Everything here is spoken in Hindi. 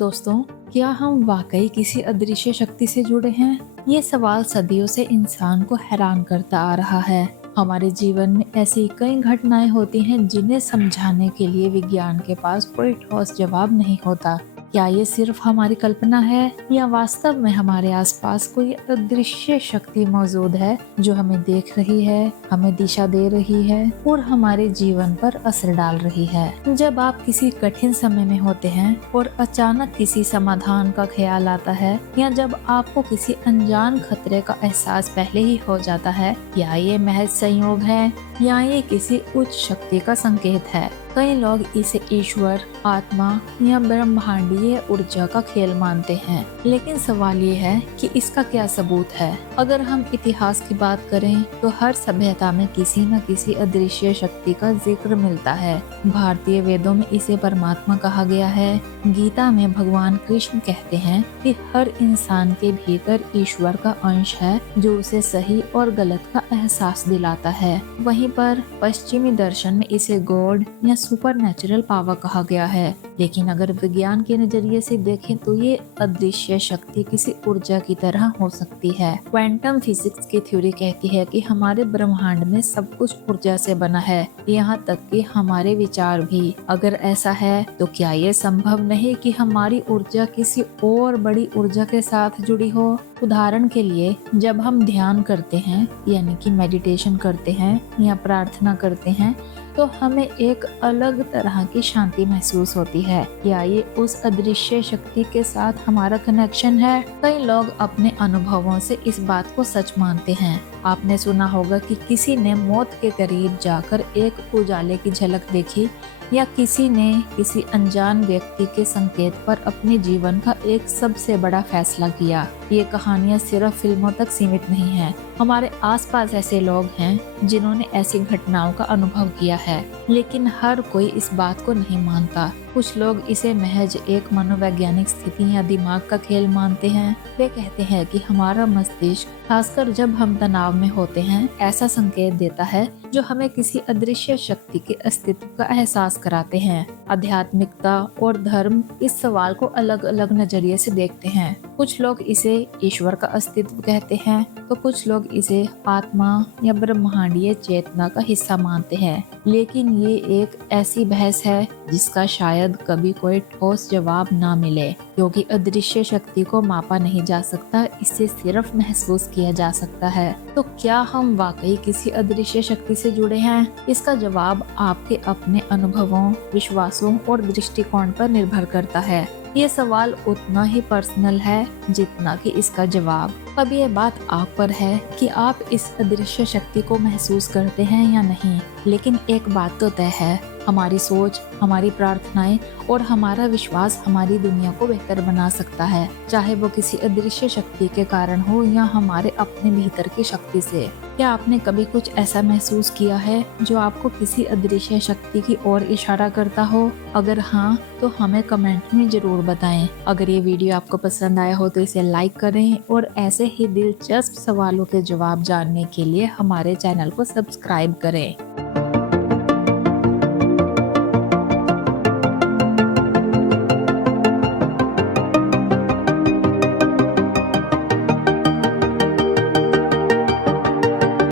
दोस्तों, क्या हम वाकई किसी अदृश्य शक्ति से जुड़े हैं? ये सवाल सदियों से इंसान को हैरान करता आ रहा है। हमारे जीवन में ऐसी कई घटनाएं होती हैं जिन्हें समझाने के लिए विज्ञान के पास कोई ठोस जवाब नहीं होता। क्या ये सिर्फ हमारी कल्पना है या वास्तव में हमारे आसपास कोई अदृश्य शक्ति मौजूद है जो हमें देख रही है, हमें दिशा दे रही है और हमारे जीवन पर असर डाल रही है? जब आप किसी कठिन समय में होते हैं और अचानक किसी समाधान का ख्याल आता है, या जब आपको किसी अनजान खतरे का एहसास पहले ही हो जाता है, क्या ये महज संयोग है या ये किसी उच्च शक्ति का संकेत है? कई लोग इसे ईश्वर, आत्मा या ब्रह्मांडीय ऊर्जा का खेल मानते हैं, लेकिन सवाल ये है कि इसका क्या सबूत है। अगर हम इतिहास की बात करें तो हर सभ्यता में किसी न किसी अदृश्य शक्ति का जिक्र मिलता है। भारतीय वेदों में इसे परमात्मा कहा गया है। गीता में भगवान कृष्ण कहते हैं कि हर इंसान के भीतर ईश्वर का अंश है जो उसे सही और गलत का एहसास दिलाता है। वहीं पर पश्चिमी दर्शन में इसे गॉड या सुपरनैचुरल पावर कहा गया है। लेकिन अगर विज्ञान के नजरिए से देखें तो ये अदृश्य शक्ति किसी ऊर्जा की तरह हो सकती है। क्वांटम फिजिक्स की थ्योरी कहती है कि हमारे ब्रह्मांड में सब कुछ ऊर्जा से बना है, यहाँ तक कि हमारे विचार भी। अगर ऐसा है तो क्या ये संभव नहीं कि हमारी ऊर्जा किसी और बड़ी ऊर्जा के साथ जुड़ी हो? उदाहरण के लिए, जब हम ध्यान करते हैं यानी कि मेडिटेशन करते हैं या प्रार्थना करते हैं तो हमें एक अलग तरह की शांति महसूस होती है। क्या ये उस अदृश्य शक्ति के साथ हमारा कनेक्शन है? कई लोग अपने अनुभवों से इस बात को सच मानते हैं। आपने सुना होगा कि किसी ने मौत के करीब जाकर एक उजाले की झलक देखी, या किसी ने किसी अनजान व्यक्ति के संकेत पर अपने जीवन का एक सबसे बड़ा फैसला किया। ये कहानियाँ सिर्फ फिल्मों तक सीमित नहीं हैं। हमारे आसपास ऐसे लोग हैं जिन्होंने ऐसी घटनाओं का अनुभव किया है, लेकिन हर कोई इस बात को नहीं मानता। कुछ लोग इसे महज एक मनोवैज्ञानिक स्थिति या दिमाग का खेल मानते हैं। वे कहते हैं कि हमारा मस्तिष्क, खासकर जब हम तनाव में होते हैं, ऐसा संकेत देता है जो हमें किसी अदृश्य शक्ति के अस्तित्व का एहसास कराते हैं। आध्यात्मिकता और धर्म इस सवाल को अलग अलग नजरिए से देखते हैं। कुछ लोग इसे ईश्वर का अस्तित्व कहते हैं तो कुछ लोग इसे आत्मा या ब्रह्मांडीय चेतना का हिस्सा मानते हैं। लेकिन ये एक ऐसी बहस है जिसका शायद कभी कोई ठोस जवाब ना मिले, क्योंकि अदृश्य शक्ति को मापा नहीं जा सकता, इसे सिर्फ महसूस किया जा सकता है। तो क्या हम वाकई किसी अदृश्य शक्ति से जुड़े हैं? इसका जवाब आपके अपने अनुभवों, विश्वासों और दृष्टिकोण पर निर्भर करता है। ये सवाल उतना ही पर्सनल है जितना कि इसका जवाब। अब ये बात आप पर है कि आप इस अदृश्य शक्ति को महसूस करते हैं या नहीं। लेकिन एक बात तो तय है, हमारी सोच, हमारी प्रार्थनाएं और हमारा विश्वास हमारी दुनिया को बेहतर बना सकता है, चाहे वो किसी अदृश्य शक्ति के कारण हो या हमारे अपने भीतर की शक्ति से। क्या आपने कभी कुछ ऐसा महसूस किया है जो आपको किसी अदृश्य शक्ति की ओर इशारा करता हो? अगर हाँ, तो हमें कमेंट में जरूर बताएं। अगर ये वीडियो आपको पसंद आया हो तो इसे लाइक करें और ऐसे ही दिलचस्प सवालों के जवाब जानने के लिए हमारे चैनल को सब्सक्राइब करें।